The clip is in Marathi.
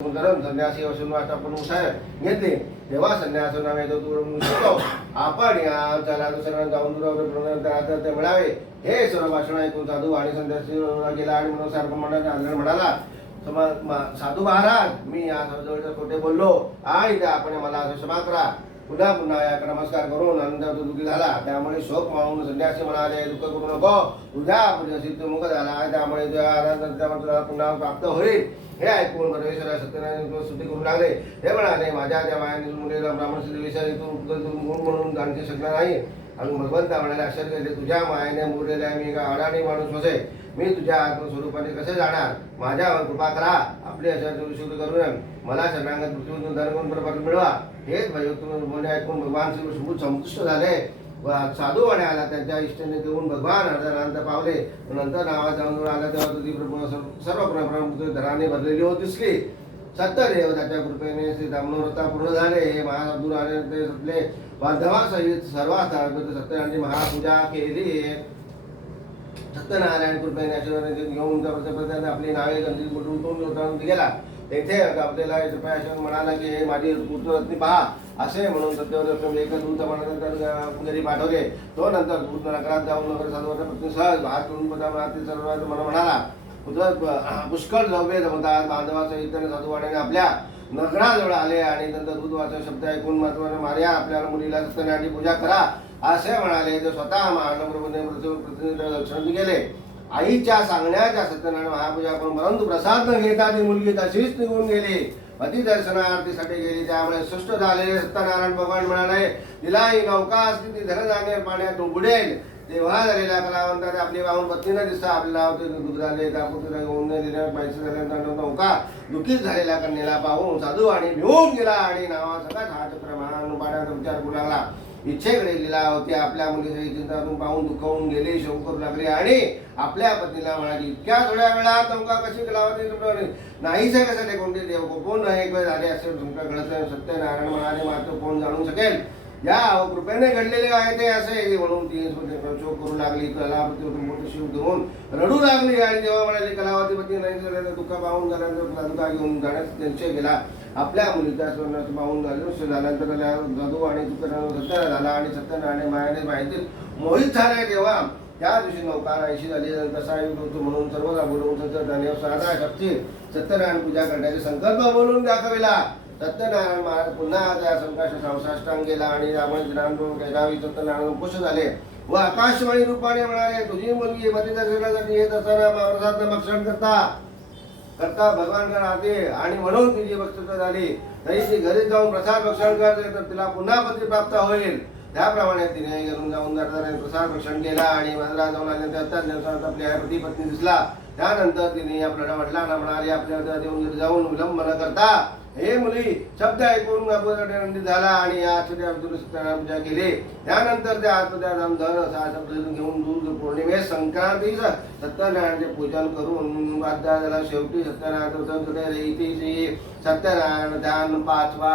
धरण संन्यासी असून वाटापण साहेब घेतले तेव्हा संन्यास नावे तो शिकतो आपण या त्याला दुसऱ्या जाऊन दूर ते मिळावे हे सर्व भाषण ऐकून साधू आणि संन्यासी गेला आणि म्हणून सारखं म्हणाला साधू महाराज मी या जवळच्या खोटे बोललो आणि त्या आपण मला असं क्षमा करा. पुन्हा पुन्हा या नमस्कार करून आनंदात दुःखी झाला. त्यामुळे शोक मावून संन्यासी म्हणाले दुःख करू नको तुझ्या मुख झाला त्यामुळे तुला पुन्हा प्राप्त होईल. हे ऐकून परमेश्वर सत्यनारायण स्तुती करू लागले. हे म्हणाले माझ्या त्या मायाने मुलीला ब्राह्मण सिद्ध विषय तू गुण म्हणून जाणू शकणार नाही. आणि भगवंता म्हणाले आश्चर्य केले तुझ्या मायाने मुरलेल्या मी का अडाणी माणूस होते मी तुझ्या आत्मस्वरूपाने कसे जाणार. माझ्यावर कृपा करा आपली अशा शुद्ध करून मला शरणागत पृथ्वीतून धर्म परत मिळवा. हेच बोलणे ऐकून भगवान श्री संतुष्ट झाले. साधू आणि आला त्यांच्या इष्टेने देऊन भगवान अर्धनांत पावले. नंतर नावात जाऊन आला तेव्हा तुझी सर्व धराने भरलेली होत दिसली. सत्यदेव त्याच्या कृपेने श्री मनोरथा पूर्ण झाले. हे महासाधू आणि ते सतले बांधवासहित सर्वात सत्यनारायणाची महापूजा केली. सत्यनारायण कृपेने घेऊन आपली नावे गंधीतून गेला. तेथे आपल्याला कृपया म्हणाला की हे माझी पुत्ररत्नी पहा असे म्हणून सत्यवत एक दूत म्हणून घरी पाठवले. तो नंतर दूत नगरात जाऊन नगर साधूच्या पत्नी सहज भात करून सर्व मला म्हणाला पुत्र पुष्कळ द्रव्य जमतात. बांधवासहित साधूवाड्याने आपल्या नगराजवळ आले आणि नंतर दूधवाचा शब्द ऐकून महत्वाने मार्या आपल्या मुलीला सत्यनारायणाची पूजा करा असे म्हणाले. ते स्वतः महानगरमध्ये दर्शन गेले. आईच्या सांगण्याच्या सत्यनारायण महापूजा करून परंतु प्रसाद न घेता ती मुलगी तशीच निघून गेली. पती दर्शनार्थीसाठी गेली. त्यामुळे सुष्ट झालेले सत्यनारायण भगवान म्हणाले तिला ही नौका असली ती धनधान्य पाण्यात बुडेल. तेव्हा झालेल्या कलावंताने आपली वाहून पत्नी न दिसता आपल्याला दुधाले दापुतीला घेऊन दिल्या पैसे झाल्यानंतर नौका दुःखीत झालेल्या कन्येला पाहून साधू आणि भिवून गेला आणि नावासकट हा चक्र महान पाण्याचा विचार करू लागला. इच्छेकडे लिहिला होती आपल्या मुलीची चिंतातून पाहून दुःखावून गेले. शोक करू लागले आणि आपल्या पत्नीला म्हणाली इतक्या थोड्या वेळात नौका कशी कलावती नाहीच कशाले कोणते देव कोण एक वेळ झाले असे तुमच्या घडत. सत्यनारायण म्हणाले मात्र कोण जाणू शकेल या कृपेने घडलेले आहे ते असे म्हणून ती शोक करू लागली. कलावती शिव घेऊन रडू लागली आणि जेव्हा म्हणाली कलावती पती नाही दुःख पाहून झाल्यानंतर घेऊन जाण्यास निश्चय केला. आपल्या मुलीच्या स्वर्णाचं पाहून झाल्यानंतर जादू आणि सत्य झाला आणि सत्यनारायण मायाने माहिती मोहित झाले. तेव्हा त्या दिवशी नौका नाहीशी झाली. कसा म्हणून सर्वदा बोलवून सत्यनारायण साधा शक्ती सत्यनारायण पूजा करण्याचे संकल्प बोलून दाखविला. सत्यनारायण महाराज पुन्हा त्या संकाश साष्टांग गेला आणि रामायण सत्यनारायण खुश झाले व आकाशवाणी रूपाने म्हणाले तुझी मुलगी पती दर्शनासाठी येत असताना महाराजांना भक्षण करता भगवान राहते आणि म्हणून तुझी भक्तता झाली तरी ती घरी जाऊन प्रसाद भक्षण करते तर तिला पुन्हा पती प्राप्त होईल. त्याप्रमाणे तिने घरून जाऊन प्रसाद भक्षण केला आणि मंदिरात जाऊन आल्यानंतर आपल्या पती पत्नी दिसला. त्यानंतर तिने आपल्या वडिलांना म्हणाले आपल्या देऊन जाऊन विलंब न करता हे मुली शब्द ऐकून आनंदित झाला आणि या सत्यनारायण पूजा केली. त्यानंतर त्या धन घेऊन दूध पौर्णिमेस संक्रांती सत्यनारायणाचे पूजन करून त्याला शेवटी सत्यनारायण सत्यनारायण ध्यान 5वा